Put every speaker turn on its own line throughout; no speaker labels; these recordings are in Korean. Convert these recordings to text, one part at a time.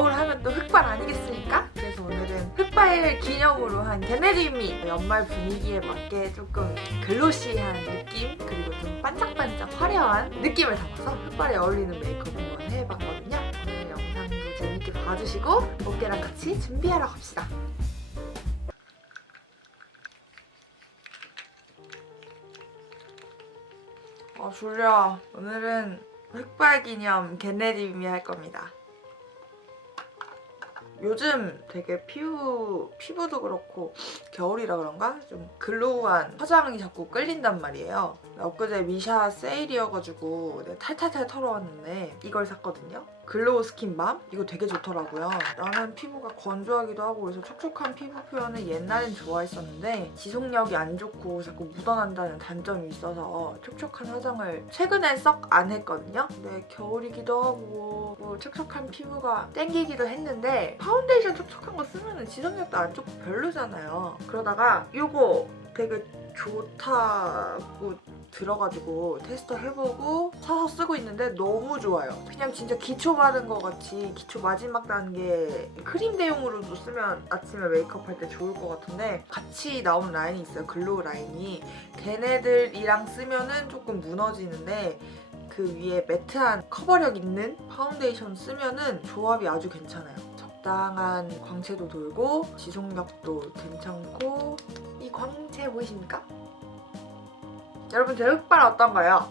기념으로 하면 또 흑발 아니겠습니까? 그래서 오늘은 흑발 기념으로 한 게네림이 연말 분위기에 맞게 조금 글로시한 느낌 그리고 좀 반짝반짝 화려한 느낌을 담아서 흑발에 어울리는 메이크업 한번 해봤거든요. 오늘 영상도 재밌게 봐주시고 어깨랑 같이 준비하러 갑시다. 아 졸려. 오늘은 흑발 기념 게네림이 할 겁니다. 요즘 되게 피부 피부도 그렇고 겨울이라 그런가 좀 글로우한 화장이 자꾸 끌린단 말이에요. 엊그제 미샤 세일이어가지고 내가 탈탈탈 털어왔는데 이걸 샀거든요. 글로우 스킨밤 이거 되게 좋더라고요. 나는 피부가 건조하기도 하고 그래서 촉촉한 피부 표현을 옛날엔 좋아했었는데 지속력이 안 좋고 자꾸 묻어난다는 단점이 있어서 촉촉한 화장을 최근엔 썩 안 했거든요. 근데 겨울이기도 하고 뭐 촉촉한 피부가 땡기기도 했는데 파운데이션 촉촉한 거 쓰면 지속력도 안 좋고 별로잖아요. 그러다가 이거 되게 좋다고 들어가지고 테스트 해보고 사서 쓰고 있는데 너무 좋아요. 그냥 진짜 기초 바른 것 같이 기초 마지막 단계 크림 대용으로도 쓰면 아침에 메이크업 할 때 좋을 것 같은데 같이 나온 라인이 있어요. 글로우 라인이. 걔네들이랑 쓰면은 조금 무너지는데 그 위에 매트한 커버력 있는 파운데이션 쓰면은 조합이 아주 괜찮아요. 적당한 광채도 돌고 지속력도 괜찮고 이 광채 보이십니까? 여러분 제 흑발 어떤가요?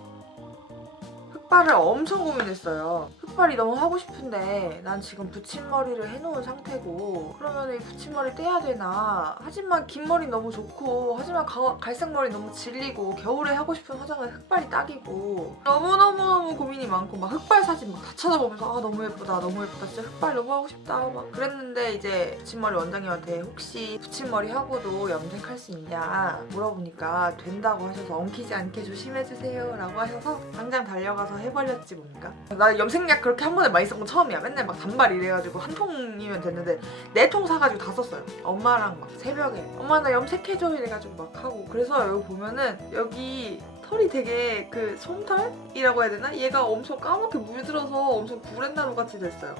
흑발을 엄청 고민했어요. 흑발이 너무 하고 싶은데 난 지금 붙임머리를 해놓은 상태고 그러면 이 붙임머리 떼야 되나? 하지만 긴 머리 너무 좋고 하지만 가- 갈색 머리 너무 질리고 겨울에 하고 싶은 화장은 흑발이 딱이고 너무너무너무 고민이 많고 막 흑발 사진 막 다 찾아보면서 아 너무 예쁘다 너무 예쁘다. 진짜 흑발 너무 하고 싶다. 막 그랬는데 이제 붙임머리 원장님한테 혹시 붙임머리 하고도 염색할 수 있냐 물어보니까 된다고 하셔서 엉키지 않게 조심해주세요 라고 하셔서 당장 달려가서 해버렸지 뭡니까. 나 염색약 그렇게 한 번에 많이 쓴 건 처음이야 맨날 막 단발 이래가지고 한 통이면 됐는데 네 통 사가지고 다 썼어요 엄마랑 막 새벽에 엄마 나 염색해줘 이래가지고 막 하고 그래서 여기 보면은 여기 털이 되게 그 솜털이라고 해야 되나? 얘가 엄청 까맣게 물들어서 엄청 구렛나루 같이 됐어요.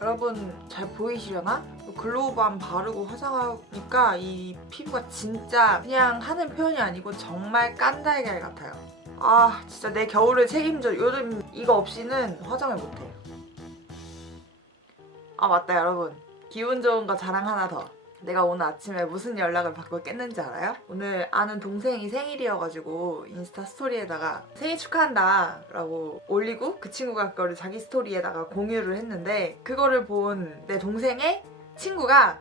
여러분 잘 보이시려나? 글로우밤 바르고 화장하니까 이 피부가 진짜 그냥 하는 표현이 아니고 정말 깐달걀 같아요. 아 진짜 내 겨울을 책임져. 요즘 이거 없이는 화장을 못해요. 아 맞다 여러분. 기분 좋은 거 자랑 하나 더. 내가 오늘 아침에 무슨 연락을 받고 깼는지 알아요? 오늘 아는 동생이 생일이어가지고 인스타 스토리에다가 생일 축하한다 라고 올리고 그 친구가 그거를 자기 스토리에다가 공유를 했는데 그거를 본 내 동생의 친구가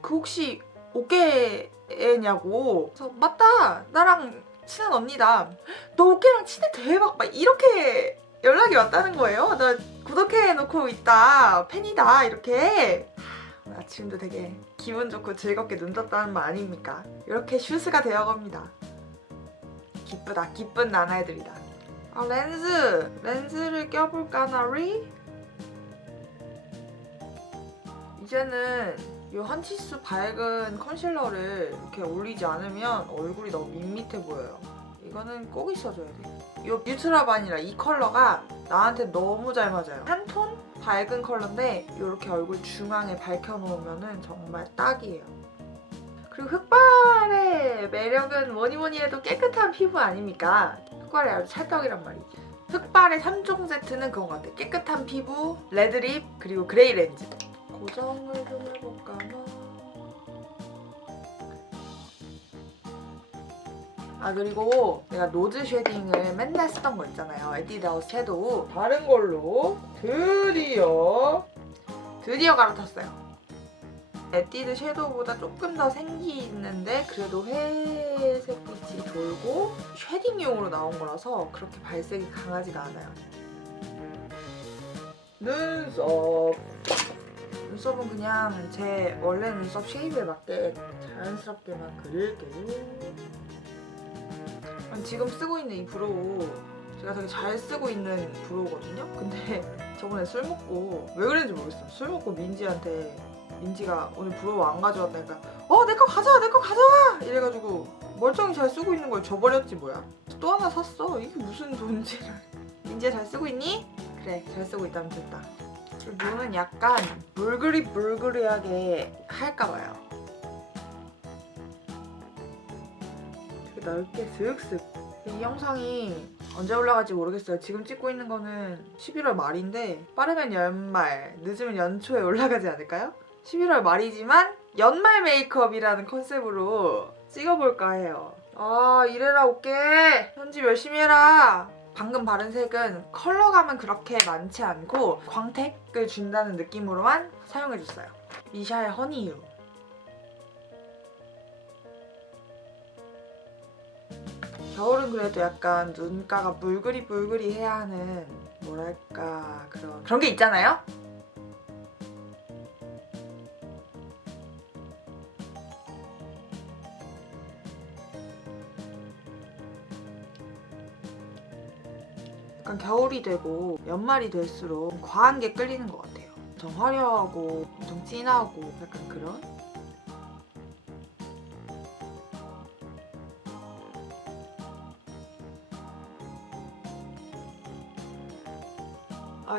그 혹시 그래서 맞다 나랑 친한 언니다 너 어깨랑 친해 대박 막 이렇게 연락이 왔다는 거예요 나 구독해놓고 있다 팬이다 이렇게 오늘 아침도 되게 기분 좋고 즐겁게 눈 떴다는 말 아닙니까? 이렇게 슈스가 되어갑니다. 기쁘다. 기쁜 나날들이다. 아 렌즈! 렌즈를 껴볼까 나리? 이제는 이 한 치수 밝은 컨실러를 이렇게 올리지 않으면 얼굴이 너무 밋밋해 보여요. 이거는 꼭 있어줘야 돼. 이 뉴트라반이라 이 컬러가 나한테 너무 잘 맞아요. 한 톤 밝은 컬러인데 이렇게 얼굴 중앙에 밝혀놓으면 정말 딱이에요. 그리고 흑발의 매력은 뭐니 뭐니 해도 깨끗한 피부 아닙니까? 흑발이 아주 찰떡이란 말이지. 흑발의 3종 세트는 그런 것 같아. 깨끗한 피부, 레드립, 그리고 그레이 렌즈. 고정을 좀 아 그리고 내가 노즈 쉐딩을 맨날 쓰던 거 있잖아요. 에뛰드하우스 섀도우. 다른 걸로 드디어 드디어 갈아탔어요. 에뛰드 섀도우보다 조금 더 생기 있는데 그래도 회색 빛이 돌고 쉐딩용으로 나온 거라서 그렇게 발색이 강하지가 않아요. 눈썹. 눈썹은 그냥 제 원래 눈썹 쉐입에 맞게 자연스럽게만 그릴게요 지금 쓰고 있는 이 브로우 제가 되게 잘 쓰고 있는 브로우거든요. 근데 저번에 술 먹고 왜 그랬는지 모르겠어요. 술 먹고 민지한테 민지가 오늘 브로우 안 가져왔다니까 어 내 거 가져와 내 거 가져와 이래가지고 멀쩡히 잘 쓰고 있는 걸 줘버렸지 뭐야. 또 하나 샀어. 이게 무슨 돈지를. 민지야 잘 쓰고 있니? 그래 잘 쓰고 있다면 됐다 눈은 약간 물그리 물그리하게 할까봐요 넓게 슥슥 이 영상이 언제 올라갈지 모르겠어요 지금 찍고 있는 거는 11월 말인데 빠르면 연말 늦으면 연초에 올라가지 않을까요? 11월 말이지만 연말 메이크업이라는 컨셉으로 찍어볼까 해요 아 이래라 올게 편집 열심히 해라 방금 바른 색은 컬러감은 그렇게 많지 않고 광택을 준다는 느낌으로만 사용해줬어요. 미샤의 허니유. 겨울은 그래도 약간 눈가가 물그리 물그리 해야 하는 뭐랄까 그런 그런 게 있잖아요. 약간 겨울이 되고 연말이 될수록 과한 게 끌리는 것 같아요. 엄청 화려하고 엄청 진하고 약간 그런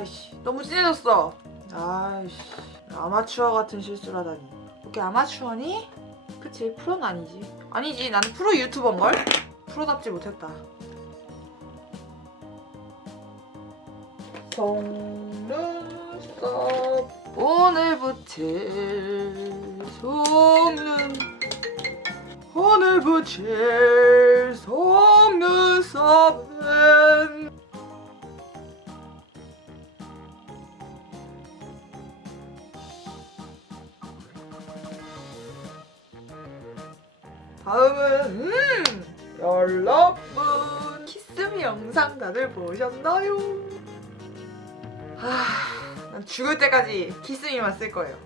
아이씨 너무 진해졌어. 아이씨 아마추어 같은 실수를 하다니. 이렇게 아마추어니? 그치 프로는 아니지. 아니지 나는 프로 유튜버인걸? 프로답지 못했다. 속눈썹. 오늘 붙일 속눈 오늘 붙일 속눈썹은 다음은 음 여러분 키스미 영상 다들 보셨나요? 하, 난 죽을 때까지 키스미만 쓸 거예요.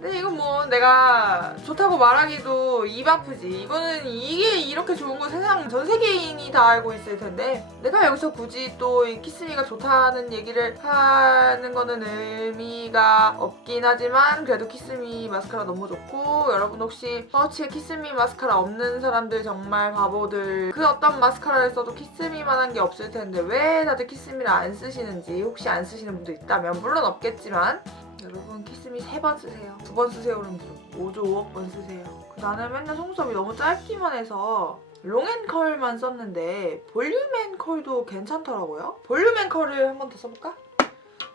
근데 이건 뭐 내가 좋다고 말하기도 입 아프지. 이거는 이게 이렇게 좋은 거 세상 전 세계인이 다 알고 있을 텐데 내가 여기서 굳이 또 이 키스미가 좋다는 얘기를 하는 거는 의미가 없긴 하지만 그래도 키스미 마스카라 너무 좋고 여러분 혹시 파우치에 키스미 마스카라 없는 사람들 정말 바보들 그 어떤 마스카라를 써도 키스미만한 게 없을 텐데 왜 다들 키스미를 안 쓰시는지 혹시 안 쓰시는 분도 있다면 물론 없겠지만 여러분 키스미 세 번 쓰세요. 두 번 쓰세요는 무슨 5조 5억 번 쓰세요. 그 나는 맨날 속눈썹이 너무 짧기만 해서 롱앤컬만 썼는데 볼륨앤컬도 괜찮더라고요. 볼륨앤컬을 한 번 더 써볼까?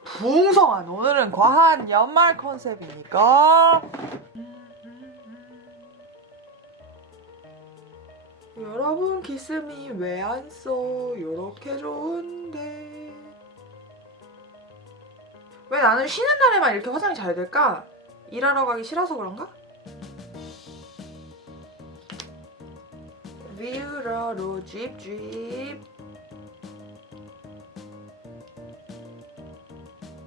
붕성한 오늘은 과한 연말 컨셉이니까 여러분 키스미 왜 안 써? 요렇게 좋은데 왜 나는 쉬는 날에만 이렇게 화장이 잘 될까? 일하러 가기 싫어서 그런가? 위로로 쥐쥐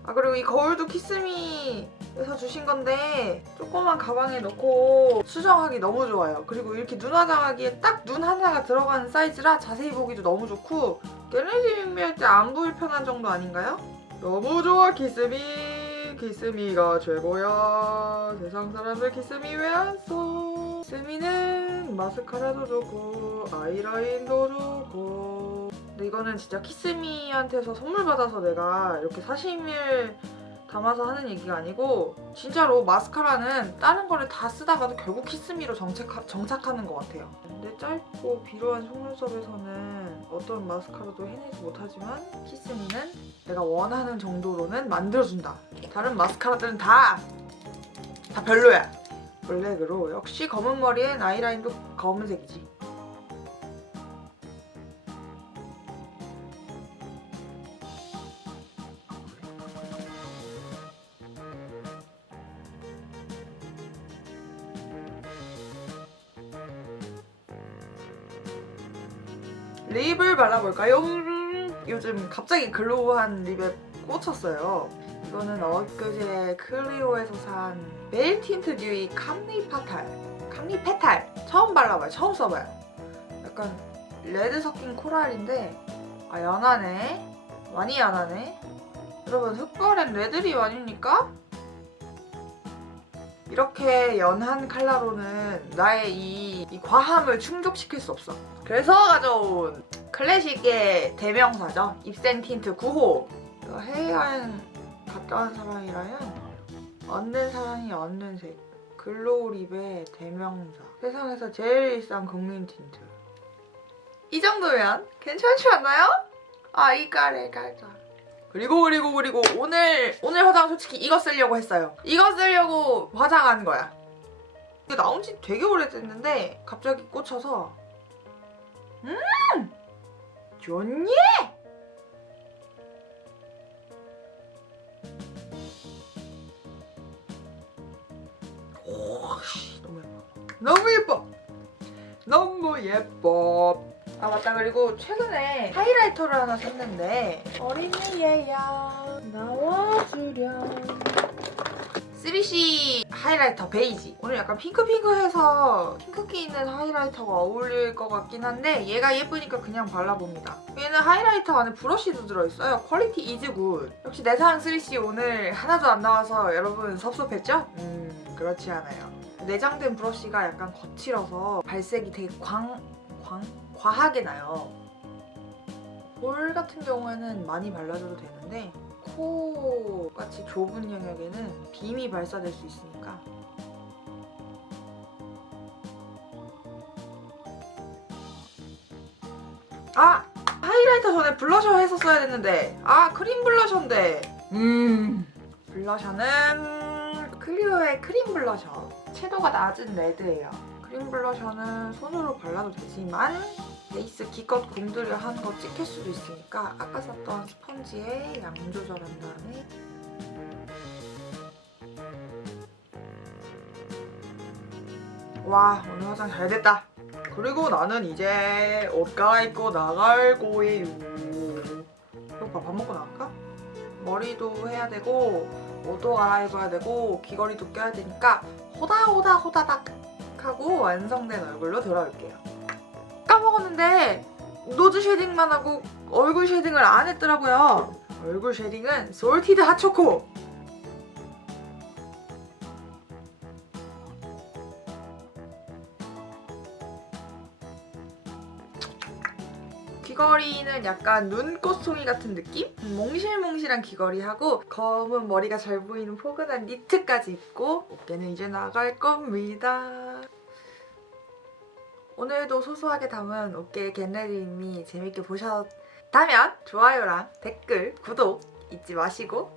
아 그리고 이 거울도 키스미에서 주신 건데 조그만 가방에 넣고 수정하기 너무 좋아요 그리고 이렇게 눈 화장하기에 딱 눈 하나가 들어가는 사이즈라 자세히 보기도 너무 좋고 갤러리 준비할 때안 불편한 정도 아닌가요? 너무 좋아 키스미. 키스미가 최고야. 세상 사람들 키스미 왜 안 써? 키스미는 마스카라도 좋고 아이라인도 좋고. 근데 이거는 진짜 키스미한테서 선물 받아서 내가 이렇게 사심을 담아서 하는 얘기가 아니고 진짜로 마스카라는 다른 거를 다 쓰다가도 결국 키스미로 정착하, 정착하는 것 같아요. 근데 짧고 비루한 속눈썹에서는 어떤 마스카라도 해내지 못하지만 키스미는 내가 원하는 정도로는 만들어준다. 다른 마스카라들은 다, 다 별로야. 블랙으로 역시 검은 머리엔 아이라인도 검은색이지 립을 발라볼까요? 음, 요즘 갑자기 글로우한 립에 꽂혔어요. 이거는 엊그제 클리오에서 산 베일 틴트 듀이 캄리 파탈 캄리 페탈 처음 발라봐요. 처음 써봐요. 약간 레드 섞인 코랄인데 아 연하네. 많이 연하네. 여러분 흑발엔 레드립 아닙니까? 이렇게 연한 컬러로는 나의 이, 이 과함을 충족시킬 수 없어. 그래서 가져온 클래식의 대명사죠. 입생 틴트 9호. 이거 해외여행 갔다 온 사람이라면 얻는 사람이 얻는 색 글로우 립의 대명사 세상에서 제일 싼 국민 틴트 이 정도면 괜찮지 않나요? 아 이까래 깔자 그리고 그리고 그리고 오늘 오늘 화장 솔직히 이거 쓰려고 했어요. 이거 쓰려고 화장한 거야. 이거 나온 지 되게 오래됐는데 갑자기 꽂혀서 음! 좋니? 예뻐. 아 맞다. 그리고 최근에 하이라이터를 하나 샀는데. 어린이 얘야 나와주렴. 3C 하이라이터 베이지. 오늘 약간 핑크핑크해서 핑크기 있는 하이라이터가 어울릴 것 같긴 한데 얘가 예쁘니까 그냥 발라봅니다. 얘는 하이라이터 안에 브러쉬도 들어있어요. 퀄리티 이즈 굿 역시 내상 3C 오늘 하나도 안 나와서 여러분 섭섭했죠? 음 그렇지 않아요 내장된 브러쉬가 약간 거칠어서 발색이 되게 광... 광? 과하게 나요 볼 같은 경우에는 많이 발라줘도 되는데 코 같이 좁은 영역에는 빔이 발사될 수 있으니까 아! 하이라이터 전에 블러셔 했었어야 됐는데 아 크림 블러셔인데 음 블러셔는 클리오의 크림 블러셔. 채도가 낮은 레드예요. 크림 블러셔는 손으로 발라도 되지만 베이스 기껏 공들여 한 거 찍힐 수도 있으니까 아까 썼던 스펀지에 양 조절한 다음에 와 오늘 화장 잘 됐다. 그리고 나는 이제 옷 갈아입고 나갈 거예요. 오빠 밥 먹고 나갈까? 머리도 해야 되고 옷도 갈아입어야 되고 귀걸이도 껴야 되니까 호다호다 호다닥 하고 완성된 얼굴로 돌아올게요 까먹었는데 노즈 쉐딩만 하고 얼굴 쉐딩을 안 했더라고요. 얼굴 쉐딩은 솔티드 핫초코. 귀걸이는 약간 눈꽃송이 같은 느낌? 몽실몽실한 귀걸이하고 검은 머리가 잘 보이는 포근한 니트까지 입고 어깨는 이제 나갈 겁니다. 오늘도 소소하게 담은 어깨 겟레디님이 재밌게 보셨다면 좋아요랑 댓글, 구독 잊지 마시고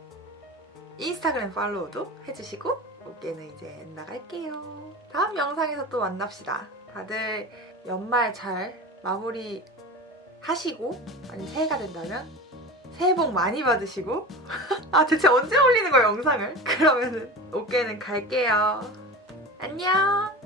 인스타그램 팔로우도 해주시고 어깨는 이제 나갈게요. 다음 영상에서 또 만납시다. 다들 연말 잘 마무리 하시고 아니 새해가 된다면 새해 복 많이 받으시고 아 대체 언제 올리는 거야 영상을? 그러면은 어깨는 갈게요. 안녕